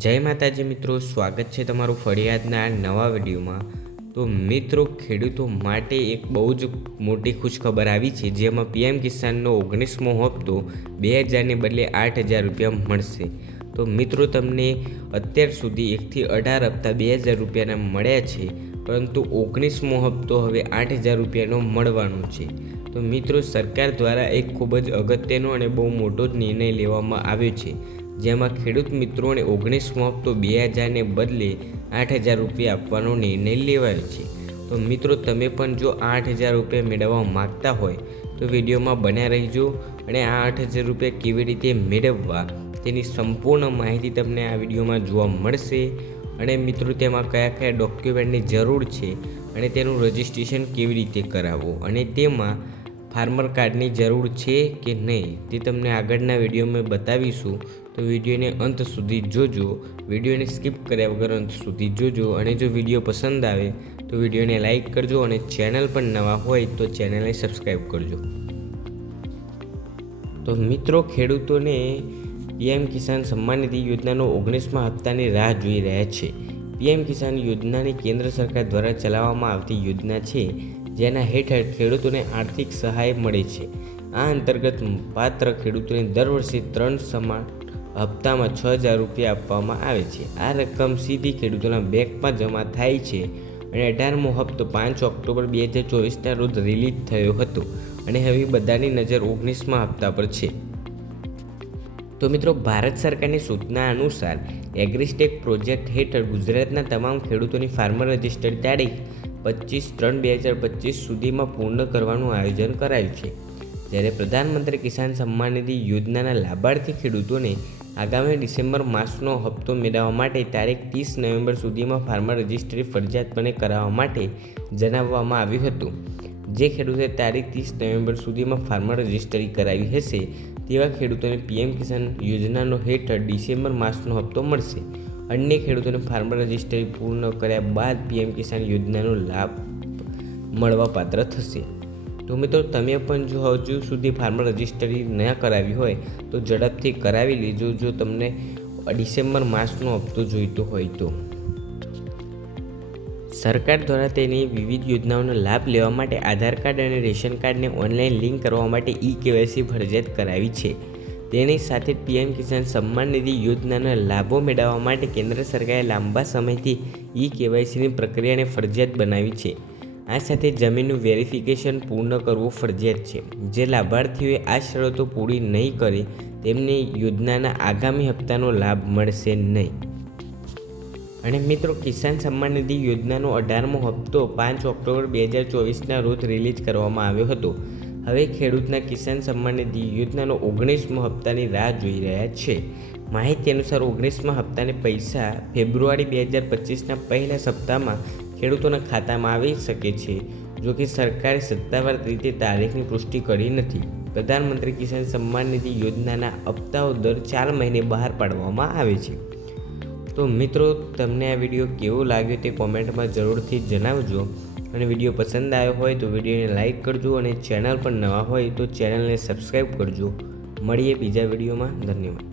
જય માતાજી મિત્રો, સ્વાગત છે તમારું ફરિયાદના નવા વિડીયોમાં। તો મિત્રો, ખેડૂતો માટે એક બહુ જ મોટી ખુશખબર આવી છે, જેમાં પીએમ કિસાનનો 19મો હપ્તો 2000ને બદલે 8000 રૂપિયા મળશે। તો મિત્રો, તમને અત્યાર સુધી 1થી 18 હપ્તા 2000 રૂપિયાના મળ્યા છે, પરંતુ 19મો હપ્તો હવે 8000 રૂપિયાનો મળવાનો છે। તો મિત્રો, સરકાર દ્વારા એક ખૂબ જ અગત્યનો અને બહુ મોટો નિર્ણય લેવામાં આવ્યો છે, જેમાં ખેડૂત મિત્રોને 19મો હપ્તો 2000ને બદલે 8000 રૂપિયા આપવાનો નિર્ણય લેવાયો છે। તો મિત્રો, તમે પણ જો 8000 રૂપિયા મેળવવા માગતા હોય તો વિડીયોમાં બન્યા રહેજો, અને આ 8000 રૂપિયા કેવી રીતે મેળવવા તેની સંપૂર્ણ માહિતી તમને આ વિડીયોમાં જોવા મળશે। અને મિત્રો, તેમાં કયા કયા ડોક્યુમેન્ટની જરૂર છે અને તેનું રજિસ્ટ્રેશન કેવી રીતે કરાવવું, અને તેમાં ફાર્મર કાર્ડની જરૂર છે કે નહીં તે તમને આગળના વિડીયોમાં બતાવીશું। તો વિડીયોને અંત સુધી જોજો, વિડીયોને સ્કીપ કર્યા વગર અંત સુધી જોજો। અને જો વિડીયો પસંદ આવે તો વિડીયોને લાઈક કરજો, અને ચેનલ પર નવા હોય તો ચેનલને સબસ્ક્રાઈબ કરજો। તો મિત્રો, ખેડૂતોને પીએમ કિસાન સન્માન નિધિ યોજનાનો 19મા હપ્તાની રાહ જોઈ રહ્યા છે। પીએમ કિસાન યોજનાની કેન્દ્ર સરકાર દ્વારા ચલાવવામાં આવતી યોજના છે, જેના હેઠળ ખેડૂતોને આર્થિક સહાય મળે છે। આ અંતર્ગત પાત્ર ખેડૂતોને દર વર્ષે 3 સમાન હપ્તામાં 6000 રૂપિયા આપવામાં આવે છે। આ રકમ સીધી ખેડૂતોના બેંકમાં જમા થાય છે, અને 18મો હપ્તો 5 ઓક્ટોબર 2024ના રોજ રિલીઝ થયો હતો, અને હવે બધાની નજર 19મા હપ્તા પર છે। તો મિત્રો, ભારત સરકારની સૂચના અનુસાર એગ્રીસ્ટેક પ્રોજેક્ટ હેઠળ ગુજરાતના તમામ ખેડૂતોની ફાર્મર રજિસ્ટર્ડ તારીખ 25/3/2025 સુધીમાં પૂર્ણ કરવાનું આયોજન કરાયું છે, જ્યારે પ્રધાનમંત્રી કિસાન સન્માન નિધિ યોજનાના લાભાર્થી ખેડૂતોને આગામી ડિસેમ્બર માસનો હપ્તો મેળવવા માટે તારીખ 30 નવેમ્બર સુધીમાં ફાર્મર રજિસ્ટ્રી ફરજિયાતપણે કરાવવા માટે જણાવવામાં આવ્યું હતું। જે ખેડૂતે તારીખ 30 નવેમ્બર સુધીમાં ફાર્મર રજિસ્ટ્રી કરાવી હશે તેવા ખેડૂતોને પીએમ કિસાન યોજનાનો હેઠળ ડિસેમ્બર માસનો હપ્તો મળશે। અન્ય ખેડૂતોને ફાર્મર રજિસ્ટ્રી પૂર્ણ કર્યા બાદ પીએમ કિસાન યોજનાનો લાભ મળવા પાત્ર થશે। તો મિત્રો, તમે પણ જો હજુ સુધી ફાર્મર રજિસ્ટ્રી ન કરાવી હોય તો ઝડપથી કરાવી લેજો, જો તમને ડિસેમ્બર માસનો હપ્તો જોઈતો હોય તો। સરકાર દ્વારા તેની વિવિધ યોજનાઓનો લાભ લેવા માટે આધાર કાર્ડ અને રેશન કાર્ડને ઓનલાઈન લિંક કરવા માટે ઈ-કેવાયસી ફરજિયાત કરાવી છે। તેની સાથે પીએમ કિસાન સન્માન નિધિ યોજનાના લાભો મેળવવા માટે કેન્દ્ર સરકારે લાંબા સમયથી ઈ-કેવાયસીની પ્રક્રિયાને ફરજિયાત બનાવી છે। આ સાથે જમીનનું વેરિફિકેશન પૂર્ણ કરવું ફરજિયાત છે। જે લાભાર્થીઓએ આ શરતો પૂરી નહીં કરે તેમને યોજનાના આગામી હપ્તાનો લાભ મળશે નહીં। અને મિત્રો, કિસાન સન્માન નિધિ યોજનાનો 18મો હપ્તો 5 ઓક્ટોબર 2024ના રોજ રિલીઝ કરવામાં આવ્યો હતો। હવે ખેડૂતના કિસાન સન્માન નિધિ યોજનાનો 19મો હપ્તાની રાહ જોઈ રહ્યા છે। માહિતી અનુસાર 19મા હપ્તાને પૈસા ફેબ્રુઆરી 2025ના પહેલા સપ્તાહમાં ખેડૂતોના ખાતામાં આવી શકે છે, જો કે સરકારે સત્તાવાર રીતે તારીખની પુષ્ટિ કરી નથી। પ્રધાનમંત્રી કિસાન સન્માન નિધિ યોજનાના હપ્તાઓ દર 4 મહિને બહાર પાડવામાં આવે છે। તો મિત્રો, તમને આ વિડીયો કેવો લાગ્યો તે કોમેન્ટમાં જરૂરથી જણાવજો, અને વિડીયો પસંદ આવ્યો હોય તો વિડીયોને લાઈક કરજો, અને ચેનલ પર નવા હોય તો ચેનલને સબસ્ક્રાઈબ કરજો। મળીએ બીજા વિડીયોમાં। ધન્યવાદ।